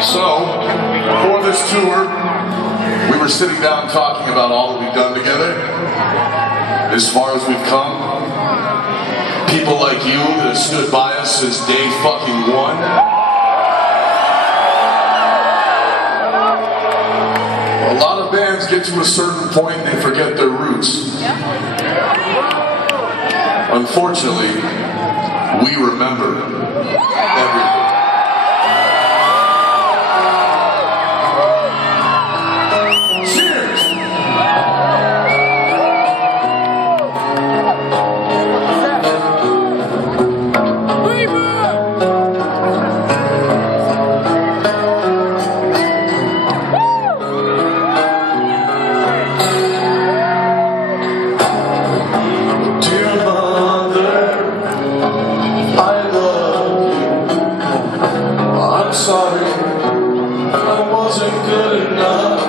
So, for this tour, we were sitting down talking about all that we've done together, as far as we've come. People like you that have stood by us since day fucking one. A lot of bands get to a certain point and they forget their roots. Unfortunately, we remember everything. Sorry, I wasn't good enough.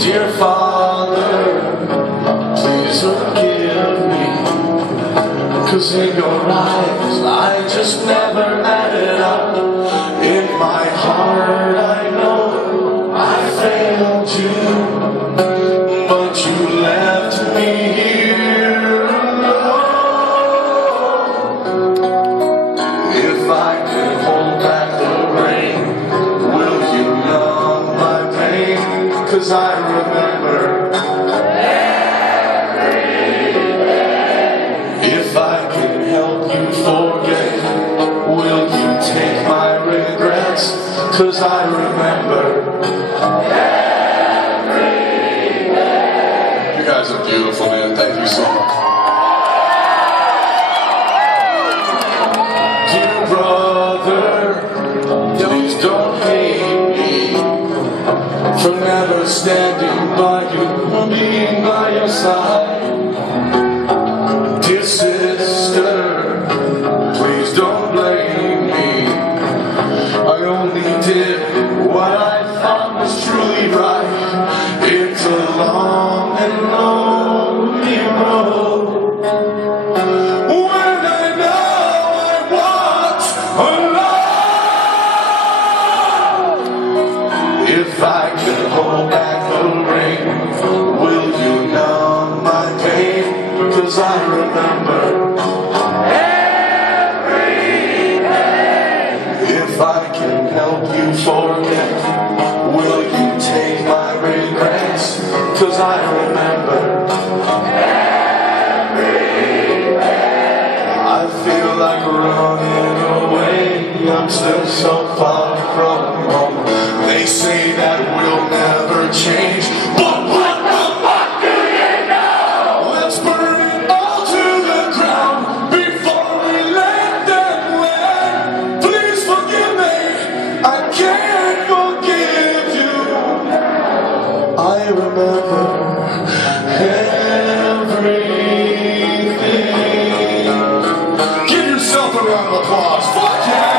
Dear Father, please forgive me, 'cause in your eyes I just never added up. In my heart I know I failed you, but you left me here alone. If I could hold back the rain, will you numb my pain? 'Cause I remember everything. If I can help you forget, will you take my regrets? 'Cause I remember everything. You guys are beautiful, man. Thank you so much. Please don't hate me for never standing by you, being by your side. Dear sister, please don't blame me. I only did what I thought was truly right. It's a long and lonely road. If I could hold back the rain, will you numb my pain? 'Cause I remember everything. If I can help you forget, will you take my regrets? 'Cause I remember everything. I feel like running away, I'm still so far from home. They say that we'll never change, but what the fuck do you know? Let's burn it all to the ground before we let them win. Please forgive me, I can't forgive you. I remember everything. Give yourself a round of applause. Fuck yeah!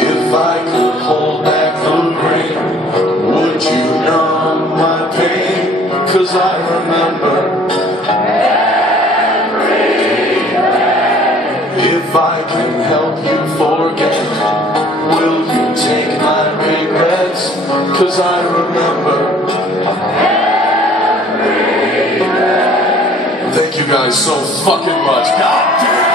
If I could hold back the rain, would you numb my pain? 'Cause I remember everything. If I can help you forget, will you take my regrets? 'Cause I remember everything. Thank you guys so fucking much. God damn!